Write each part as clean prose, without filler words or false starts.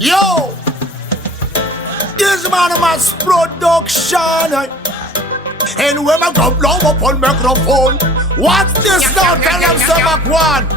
Yo, this man of mass production. And when I go blow up on microphone, what's this now? Tell them some one.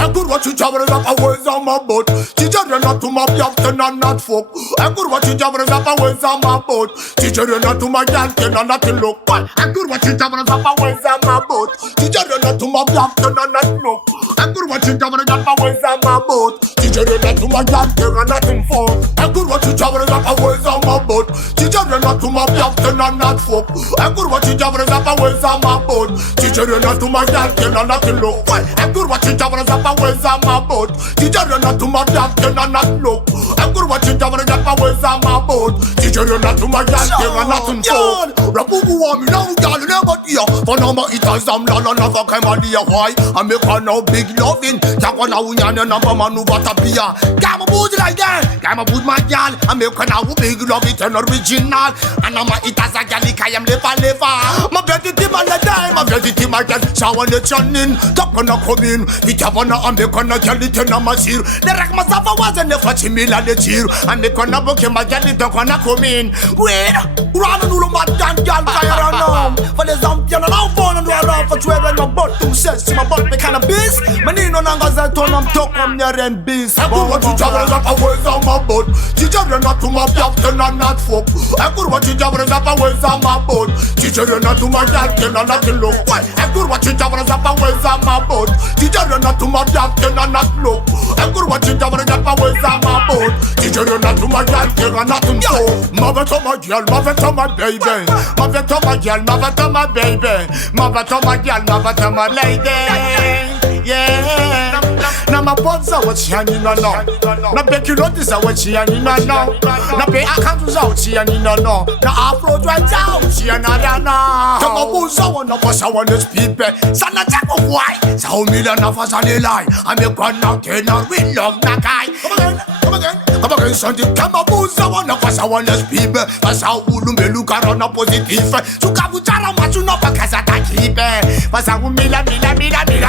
I could watch you jabbering up a ways on my boat. Teacher, you're not to my captain and not folk. I could watch you jabbering up a ways on my boat. Teacher, you're not to my captain and not to look. I could watch you jabbering up a ways on my boat. Teacher, you're not to my captain and not look. I could watch you jabbering up a ways on my boat. Teacher, you're not to my captain and not in folk. I could watch you jabbering up a ways on my boat. Teacher, you're not to my captain and not folk. I could watch you jabbering up a ways on my boat. Teacher, you're not to my captain and not in look. I could watch you jabbering up a ways on my boat. Teacher, you're not to my captain and not look. I'm good watching jabbering up a ways on my boat. Teacher, you're not to my captain and not in folk. Rapuku want me now, y'all never dear. For now, my eaters, I'm not another kind of dear. Why? I make her now big loving. Takwana unyana number manuva tapia. Gamma booty like that. Gamma boot my gal. I make her now big love it and original. And now my eaters are gallic. I am lever. My betty team and the time. My betty team I can shower the churning. Takwana come in. Vitavana and make her not get it in a masir. The rack masafa wasn't the Fatimila the cheer. And make her not book him. I get it. Takwana come in. Wait. Run and roll my damn gal. Fire on. For the zampian and I'll phone and run off for 12 and my butt 2 cents. My butt be kind of beast. Manino Nangaza turn I'm talk from near and beast. I could watch you jabbering up a ways on my boat. Teacher, you're not to my captain and not folk. I could watch you jabbering up a ways on my boat. Teacher, you're not to my captain and not look. I could watch you jabbering up a ways on my boat. Teacher, you're not to my captain and not look. I could watch you jabbering up a ways on my boat. Teacher, you're not to my captain and not look. Mother to my girl, mother to my baby. Mother to my girl, mother to my baby. Mother to my girl, mother to my lady. Yeah. Now my buds are what she and you know. Now Becky Lotus are what she and you know. Now pay accounts out she and you know. Now Afro drives out she and I know. Come on, boys, I want to pass on this people. Son of jack of why? So million of us on the line. I'm a gun now, we love that guy. Come again, something. Come on, boys, I want to pass on this people. Pass out, we look around a positive. So Kabutara, much you know, because I keep it. Pass out, mila,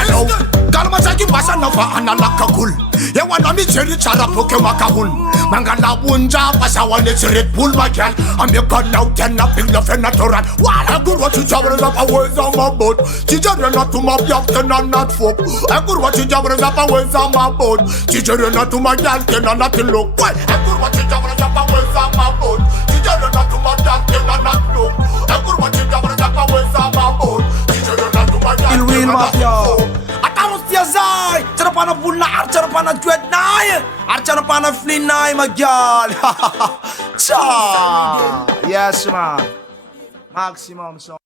no. Kalmasaki pasa nafa analaka kul. Ya wana mi cheri chara poke wakahun. Mangana bunja pasa wane cheri pull my girl. America now ten up in the fenatoran. I could watch you jabbering up a ways on my boat. Teacher, you're not to my captain and not folk. I could watch you jabbering up a ways on my boat. Teacher, you're not to my captain and not look. I could watch you jabbering up a ways on my boat. Teacher, you're not to my captain and not look. I could watch you jabbering up a ways on my boat. Teacher, you're not to my captain and not look. Zai, Charapana Pula, Charapana Dread Nine, Archarapana Flynn Nine, my girl. Cha, yes, man. Maximum song.